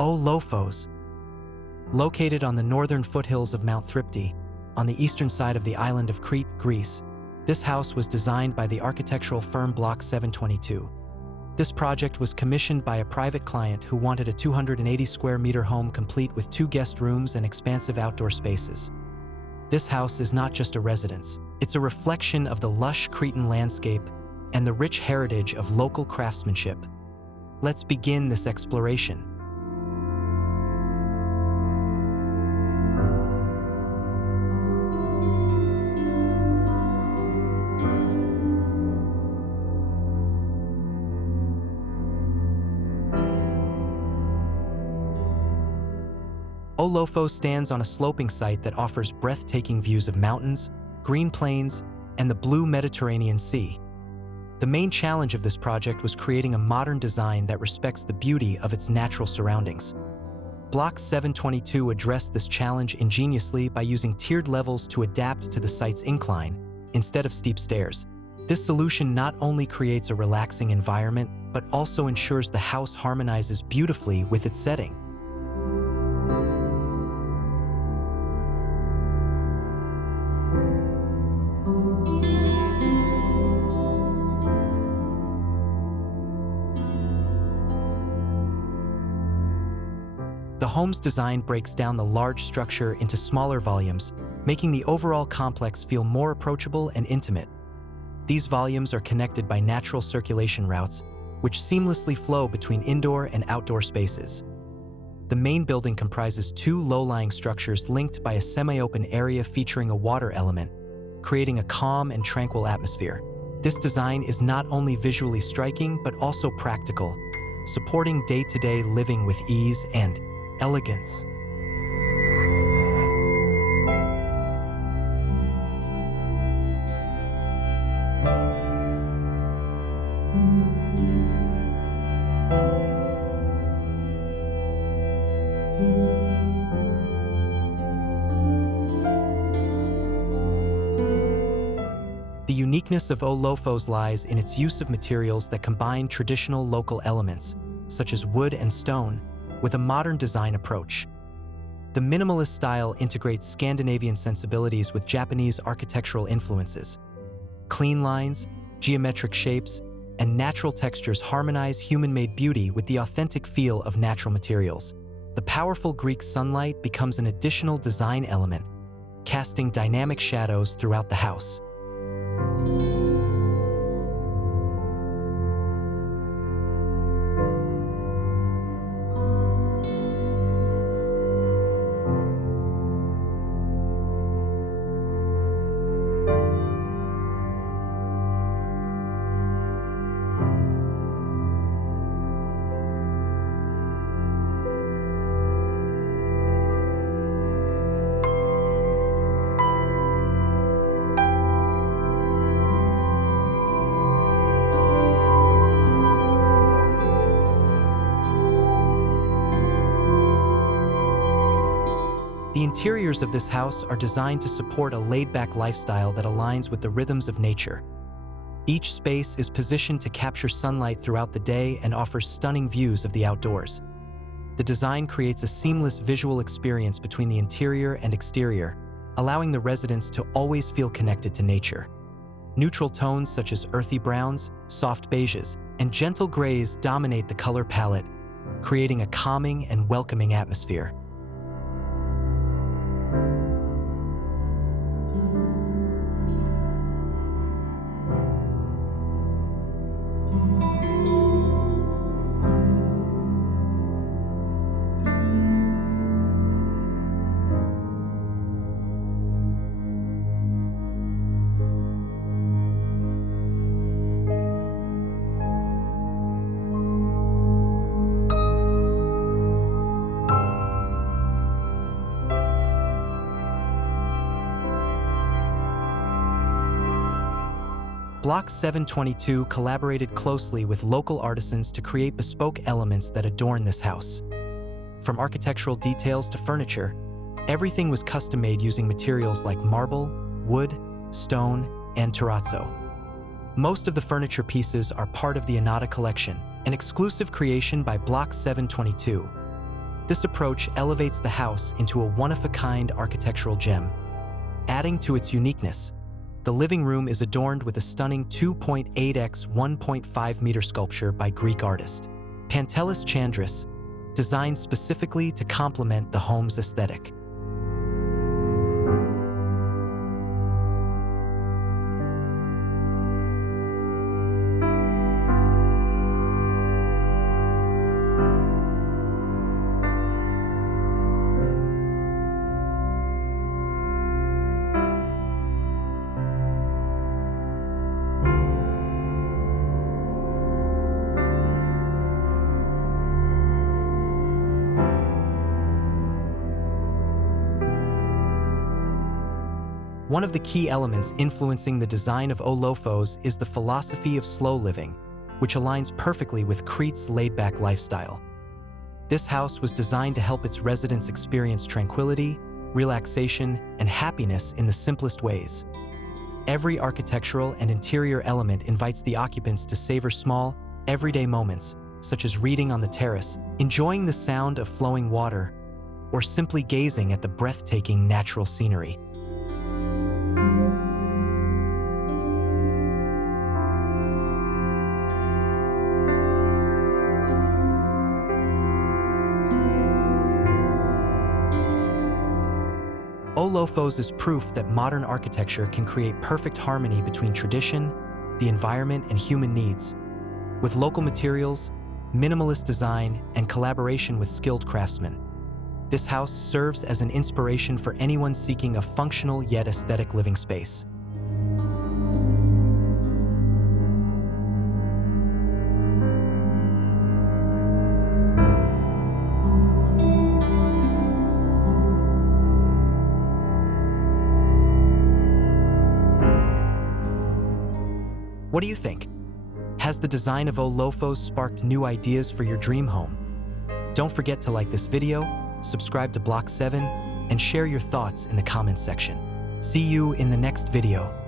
Lofos. Located on the northern foothills of Mount Thrypti, on the eastern side of the island of Crete, Greece, this house was designed by the architectural firm Block 722. This project was commissioned by a private client who wanted a 280 square meter home complete with 2 guest rooms and expansive outdoor spaces. This house is not just a residence, it's a reflection of the lush Cretan landscape and the rich heritage of local craftsmanship. Let's begin this exploration. Lofos stands on a sloping site that offers breathtaking views of mountains, green plains, and the blue Mediterranean Sea. The main challenge of this project was creating a modern design that respects the beauty of its natural surroundings. Block 722 addressed this challenge ingeniously by using tiered levels to adapt to the site's incline, instead of steep stairs. This solution not only creates a relaxing environment, but also ensures the house harmonizes beautifully with its setting. The home's design breaks down the large structure into smaller volumes, making the overall complex feel more approachable and intimate. These volumes are connected by natural circulation routes, which seamlessly flow between indoor and outdoor spaces. The main building comprises 2 low-lying structures linked by a semi-open area featuring a water element, creating a calm and tranquil atmosphere. This design is not only visually striking but also practical, supporting day-to-day living with ease and elegance. The uniqueness of Lofos lies in its use of materials that combine traditional local elements, such as wood and stone, with a modern design approach. The minimalist style integrates Scandinavian sensibilities with Japanese architectural influences. Clean lines, geometric shapes, and natural textures harmonize human-made beauty with the authentic feel of natural materials. The powerful Greek sunlight becomes an additional design element, casting dynamic shadows throughout the house. The interiors of this house are designed to support a laid-back lifestyle that aligns with the rhythms of nature. Each space is positioned to capture sunlight throughout the day and offers stunning views of the outdoors. The design creates a seamless visual experience between the interior and exterior, allowing the residents to always feel connected to nature. Neutral tones such as earthy browns, soft beiges, and gentle grays dominate the color palette, creating a calming and welcoming atmosphere. Block 722 collaborated closely with local artisans to create bespoke elements that adorn this house. From architectural details to furniture, everything was custom-made using materials like marble, wood, stone, and terrazzo. Most of the furniture pieces are part of the ANATA collection, an exclusive creation by Block 722. This approach elevates the house into a one-of-a-kind architectural gem. Adding to its uniqueness, the living room is adorned with a stunning 2.8 x 1.5 meter sculpture by Greek artist Pantelis Chandris, designed specifically to complement the home's aesthetic. One of the key elements influencing the design of Lofos is the philosophy of slow living, which aligns perfectly with Crete's laid-back lifestyle. This house was designed to help its residents experience tranquility, relaxation, and happiness in the simplest ways. Every architectural and interior element invites the occupants to savor small, everyday moments, such as reading on the terrace, enjoying the sound of flowing water, or simply gazing at the breathtaking natural scenery. Lofos is proof that modern architecture can create perfect harmony between tradition, the environment, and human needs. With local materials, minimalist design, and collaboration with skilled craftsmen, this house serves as an inspiration for anyone seeking a functional yet aesthetic living space. What do you think? Has the design of Lofos sparked new ideas for your dream home? Don't forget to like this video, subscribe to Block 7, and share your thoughts in the comments section. See you in the next video.